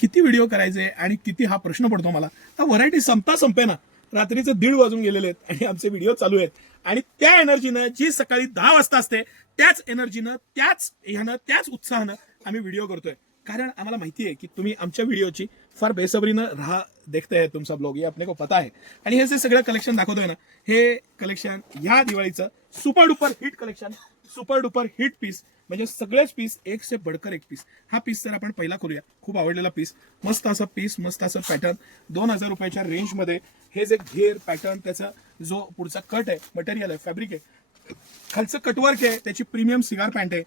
किती व्हिडिओ करायचे आणि किती हा प्रश्न पडतो मला. हा व्हरायटी संपेना. रात्रीचं 1:30 वाजून गेलेले आहेत आणि आमचे व्हिडिओ चालू आहेत. आणि त्या एनर्जीनं जी सकाळी 10 वाजता असते त्याच एनर्जीनं त्याच उत्साहानं आम्ही व्हिडिओ करतोय. कारण आम्हाला माहिती आहे की तुम्ही आमच्या व्हिडिओची फार बेसब्रीनं देखते हैं तुमचा ब्लॉग, ये अपने को पता है. आणि हे जे सगळं कलेक्शन दाखवतोय ना, हे कलेक्शन ह्या दिवाळीचं super duper hit collection, super duper hit piece. म्हणजे सगळेच पीस एक से बढ़कर एक पीस. हा पीस तर आपण पहिला करूया. खूप आवडलेला पीस, मस्त असा पीस, मस्त असं पॅटर्न. 2000 रुपयाच्या रेंजमध्ये हे जे घेर पॅटर्न, त्याचा जो पुढचा कट आहे, मटेरियल आहे, फॅब्रिक आहे, खालचं कटवर्क आहे, त्याची प्रीमियम सिगार पॅन्ट आहे,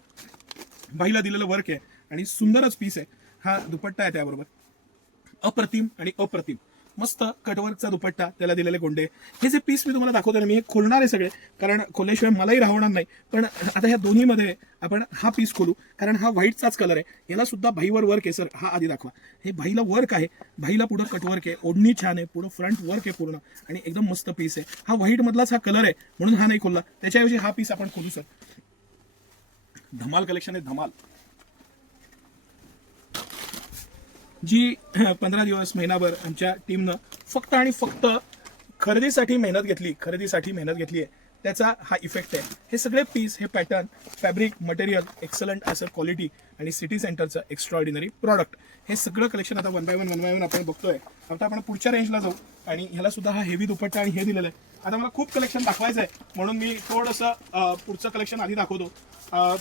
बाईला दिलेलं वर्क आहे आणि सुंदरच पीस आहे. हा दुपट्टा आहे त्याबरोबर, अप्रतिम आणि अप्रतिम मस्त कटवर्कचा दुपट्टा, त्याला दिलेले गोंडे. हे जे पीस मी तुम्हाला दाखवतो ना, मी हे खोलणार आहे सगळे, कारण खोलल्याशिवाय मलाही राहणार नाही. पण आता ह्या दोन्हीमध्ये आपण हा पीस खोलू, कारण हा व्हाईटचाच कलर आहे. याला सुद्धा भाईवर वर्क आहे सर. हा आधी दाखवा. हे भाईला वर्क आहे, भाईला पुढं कटवर्क आहे, ओढणी छान आहे, पुढं फ्रंट वर्क आहे पूर्ण आणि एकदम मस्त पीस आहे. हा व्हाईट मधलाच हा कलर आहे म्हणून हा नाही खोलला. त्याच्याऐवजी हा पीस आपण खोलू सर. धमाल कलेक्शन आहे, धमाल. जी 15 दिवस महिनाभर आमच्या टीमनं फक्त आणि फक्त खरेदीसाठी मेहनत घेतली आहे, त्याचा हा इफेक्ट आहे. हे सगळे पीस, हे पॅटर्न, फॅब्रिक, मटेरियल एक्सलंट असं क्वालिटी आणि सिटी सेंटरचं एक्स्ट्राऑर्डिनरी प्रॉडक्ट. हे सगळं कलेक्शन आता वन बाय वन आपण बघतोय. आता आपण पुढच्या रेंजला जाऊ आणि ह्याला सुद्धा हा हेवी दुपट्टा आणि हे दिलेलं आहे. आता मला खूप कलेक्शन दाखवायचं आहे म्हणून मी थोडंसं पुढचं कलेक्शन आधी दाखवतो.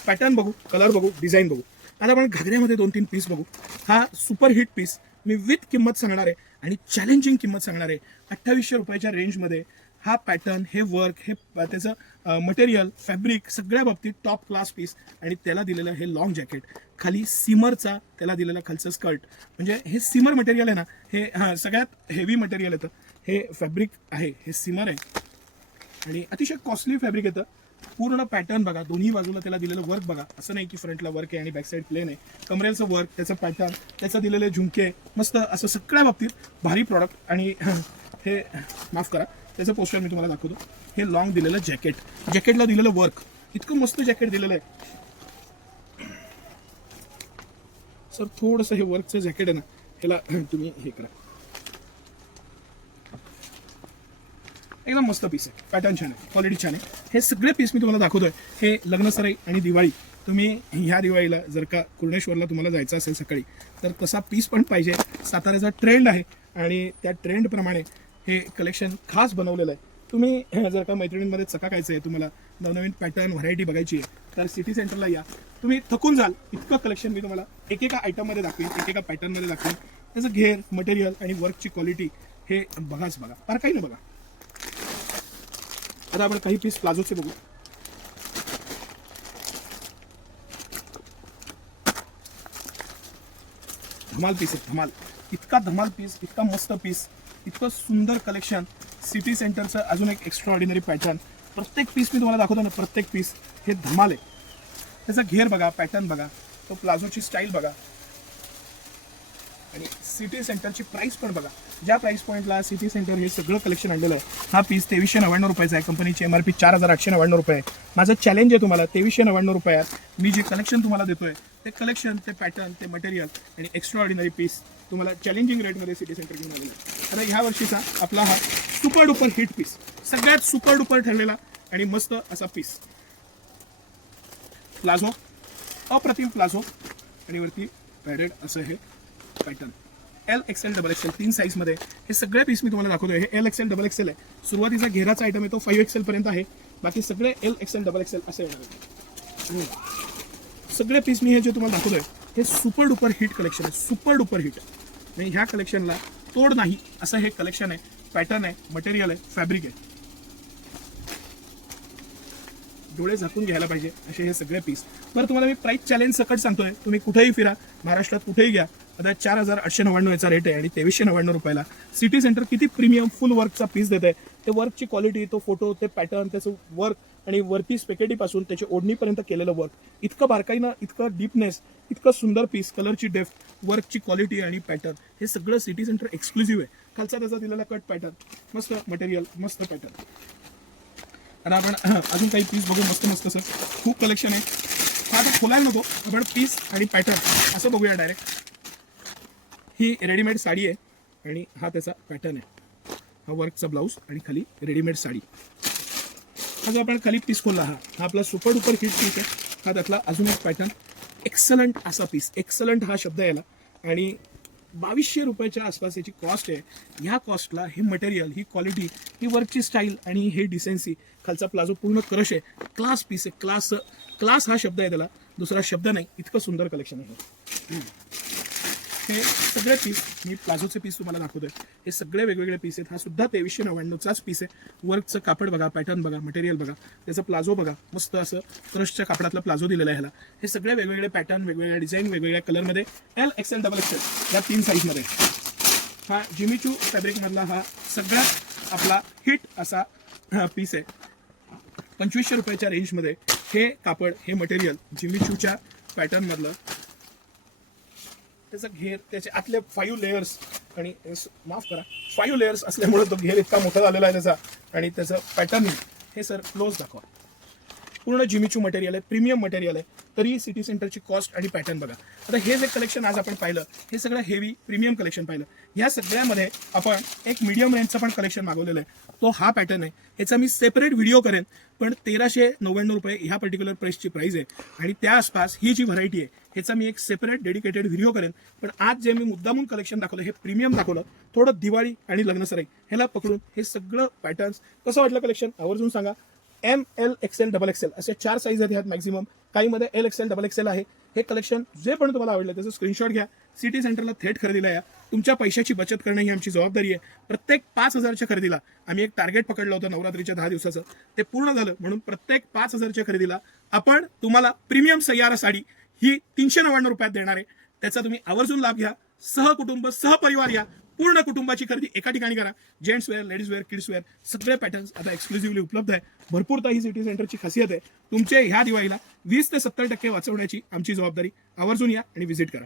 पॅटर्न बघू, कलर बघू, डिझाईन बघू. आता आपण घागऱ्यामध्ये 2-3 पीस बघू. हा सुपर हिट पीस मी विथ किंमत सांगणार आहे आणि चॅलेंजिंग किंमत सांगणार आहे. 2800 रुपयाच्या रेंजमध्ये हा पॅटर्न, हे वर्क, हे त्याचं मटेरियल, फॅब्रिक सगळ्या बाबतीत टॉप क्लास पीस. आणि त्याला दिलेलं हे लॉंग जॅकेट, खाली सिमरचा त्याला दिलेलं खालचं स्कर्ट. म्हणजे हे सिमर मटेरियल आहे ना, हे सगळ्यात हेवी मटेरियल येतं. हे फॅब्रिक आहे, हे सिमर आहे आणि अतिशय कॉस्टली फॅब्रिक येतं. पूर्ण पॅटर्न बघा, दोन्ही बाजूला त्याला दिलेलं वर्क बघा. असं नाही की फ्रंटला वर्क आहे आणि बॅक साईड प्लेन आहे. कमरेचं वर्क, त्याचं पॅटर्न, त्याचं दिलेले झुमके, मस्त असं सगळ्या बाबतीत भारी प्रॉडक्ट. आणि हे माफ करा, त्याचं पोस्टर मी तुम्हाला दाखवतो. हे लॉंग दिलेलं जॅकेट, जॅकेटला दिलेलं वर्क, इतकं मस्त जॅकेट दिलेलं आहे सर. थोडंसं हे वर्कचं जॅकेट आहे ना, ह्याला तुम्ही हे करा. एकदम मस्त पीस आहे, पॅटर्न छान आहे, क्वालिटी छान आहे. हे सगळे पीस मी तुम्हाला दाखवतोय. हे लग्नसराई आणि दिवाळी, तुम्ही ह्या दिवाळीला जर का कुर्णेश्वरला तुम्हाला जायचं असेल सकाळी, तर तसा पीस पण पाहिजे. साताऱ्याचा ट्रेंड आहे आणि त्या ट्रेंडप्रमाणे हे कलेक्शन खास बनवलेलं आहे. तुम्ही जर का मैत्रिणींमध्ये चकाकायचं आहे, तुम्हाला नवनवीन पॅटर्न व्हरायटी बघायची आहे, तर सिटी सेंटरला या. तुम्ही थकून जाल इतकं कलेक्शन मी तुम्हाला एकेका आयटममध्ये दाखवेन, एकेका पॅटर्नमध्ये दाखवेन. त्याचं घेर, मटेरियल आणि वर्कची क्वालिटी हे बघाच बघा, फार काही नाही बघा. आता आपण काही पीस प्लाझोचे बघू. धमाल पीस आहे, धमाल. इतका धमाल पीस, इतका मस्त पीस, इतकं सुंदर कलेक्शन. सिटी सेंटरचं अजून एक एक्स्ट्राऑर्डिनरी पॅटर्न. प्रत्येक पीस मी तुम्हाला दाखवतो ना, प्रत्येक पीस हे धमाल आहे. त्याचा घेर बघा, पॅटर्न बघा, तो प्लाझोची स्टाईल बघा आणि सिटी सेंटरची प्राइस पण बघा. ज्या प्राइस पॉईंटला सिटी सेंटर हे सगळं कलेक्शन आणलेलं आहे. हा पीस 2399 रुपयाचा आहे. कंपनीची MRP 4899 रुपये आहे. माझं चॅलेंज आहे तुम्हाला, 2399 रुपयात मी जे कलेक्शन तुम्हाला देतोय, ते कलेक्शन, ते पॅटर्न, ते मटेरियल आणि एक्स्ट्राऑर्डिनरी पीस तुम्हाला चॅलेंजिंग रेटमध्ये सिटी सेंटर घेऊन आलेलं आहे. आता ह्या वर्षीचा आपला हा सुपर डुपर हिट पीस, सगळ्यात सुपर डुपर ठरलेला आणि मस्त असा पीस. प्लाझो, अप्रतिम प्लाझो आणि वरती पॅडेड असं हे पॅटर्न. LXL, XXL 3 साईजमध्ये हे सगळे पीस मी तुम्हाला दाखवतोय. हे LXL, XXL आहे. सुरुवातीचा घेराचा आयटम आहे तो 5XL पर्यंत आहे. बाकी सगळे LXL, XXL असे येणार आहे. सगळे पीस मी हे जे तुम्हाला दाखवतोय, हे सुपर डुपर हिट कलेक्शन आहे, सुपर डुपर हिट. आणि ह्या कलेक्शनला तोड नाही असं हे कलेक्शन आहे. पॅटर्न आहे, मटेरियल आहे, फॅब्रिक आहे. डोळे झाकून घ्यायला पाहिजे असे हे सगळे पीस. बरं, तुम्हाला मी प्राइस चॅलेंज सकट सांगतोय. तुम्ही कुठेही फिरा, महाराष्ट्रात कुठेही घ्या, आता 4899 याचा रेट आहे आणि 2399 रुपयाला सिटी सेंटर किती प्रीमियम फुल वर्कचा पीस देत आहे. ते वर्कची क्वालिटी, तो फोटो, ते पॅटर्न, त्याचं वर्क आणि वरती स्पेकेटीपासून त्याची ओढणीपर्यंत केलेलं वर्क, इतकं बारकाईनं, इतकं डीपनेस, इतकं सुंदर पीस, कलरची डेप्थ, वर्कची क्वालिटी आणि पॅटर्न, हे सगळं सिटी सेंटर एक्सक्लुझिव्ह आहे. खालचा त्याचा दिलेला कट पॅटर्न, मस्त मटेरियल, मस्त पॅटर्न. आणि आपण अजून काही पीस बघू, मस्त मस्त सर. खूप कलेक्शन आहे. आता खोलायला नको, आपण पीस आणि पॅटर्न असं बघूया डायरेक्ट. ही रेडीमेड साडी आहे आणि हा त्याचा पॅटर्न आहे. हा वर्कचा ब्लाऊज आणि खाली रेडीमेड साडी. हा जो आपण खाली पीस खोलला हा आपला सुपर डुपर हिट पीस आहे. हा त्यातला अजून एक पॅटर्न. एक्सलंट असा पीस. एक्सलंट हा शब्द याला आणि 2200 रुपयाच्या आसपास याची कॉस्ट आहे. ह्या कॉस्टला हे मटेरियल, ही क्वालिटी, ही वर्कची स्टाईल आणि हे डिसेन्सी, खालचा प्लाझो पूर्ण क्रश आहे. क्लास पीस आहे. क्लास हा शब्द आहे त्याला, दुसरा शब्द नाही. इतकं सुंदर कलेक्शन आहे. हे सगळे पीस, मी प्लाझोचे पीस तुम्हाला दाखवतोय. हे सगळे वेगवेगळे पीस आहेत. हा सुद्धा 2399चाच पीस आहे. वर्कचं कापड बघा, पॅटर्न बघा, मटेरियल बघा, त्याचं प्लाझो बघा, मस्त असं क्रशच्या कापडातला प्लाझो दिलेला आहे ह्याला. हे सगळे वेगवेगळे पॅटर्न, वेगवेगळ्या डिझाईन, वेगवेगळ्या कलरमध्ये L, XL, XXL या 3 साईजमध्ये. हा जिमीचू फॅब्रिकमधला हा सगळ्यात आपला हिट असा पीस आहे. 2500 रुपयाच्या रेंजमध्ये हे कापड, हे मटेरियल जिमीचूच्या पॅटर्नमधलं. त्याचा घेर, त्याचे आतले 5 लेयर्स आणि माफ करा 5 लेयर्स असल्यामुळे तो घेर इतका मोठा झालेला आहे त्याचा. आणि त्याचं पॅटर्न हे सर क्लोज दाखवा. पूर्ण जिमीचू मटेरियल आहे, प्रीमियम मटेरियल आहे. तरी सिटी सेंटरची कॉस्ट आणि पॅटर्न बघा. आता हे जे कलेक्शन आज आपण पाहिलं, हे सगळं हेवी प्रीमियम कलेक्शन पाहिलं. ह्या सगळ्यामध्ये आपण एक मीडियम रेंजचं पण कलेक्शन मागवलेलं आहे. तो हा पॅटर्न आहे. ह्याचा मी सेपरेट व्हिडिओ करेन, पण 1399 रुपये ह्या पर्टिक्युलर प्राइसची प्राइस आहे. आणि त्या आसपास ही जी व्हरायटी आहे ह्याचा मी एक सेपरेट डेडिकेटेड व्हिडिओ करेन. पण आज जे मी मुद्दामून कलेक्शन दाखवलं, हे प्रीमियम दाखवलं, थोडं दिवाळी आणि लग्न सराई ह्याला पकडून हे सगळं पॅटर्न्स. कसं वाटलं कलेक्शन आवर्जून सांगा. M, L, XL, XXL असे 4 साईज आहेत ह्यात मॅक्झिमम. काहीमध्ये L, XL, XXL आहे. हे कलेक्शन जे पण तुम्हाला आवडलं त्याचं स्क्रीनशॉट घ्या. सिटी सेंटरला थेट खरेदीला या. तुमच्या पैशाची बचत करणं ही आमची जबाबदारी आहे. प्रत्येक 5000च्या खरेदीला आम्ही एक टार्गेट पकडलं होतं नवरात्रीच्या 10 दिवसाचं, ते पूर्ण झालं. म्हणून प्रत्येक 5000च्या खरेदीला आपण तुम्हाला प्रीमियम सय्यारा साडी ही 399 रुपयात देणार आहे. त्याचा तुम्ही आवर्जून लाभ घ्या. सहकुटुंब, सहपरिवार या. पूर्ण कुटुंबाची खरेदी एका ठिकाणी करा. Gents wear, ladies wear, kids wear सगळे पॅटर्न्स आता एक्सक्लुझिव्हली उपलब्ध आहे. भरपूर ही सिटी सेंटरची खासियत आहे. तुमचे ह्या दिवाळीला 20 ते 70% वाचवण्याची आमची जबाबदारी. आवर्जून या आणि व्हिजिट करा.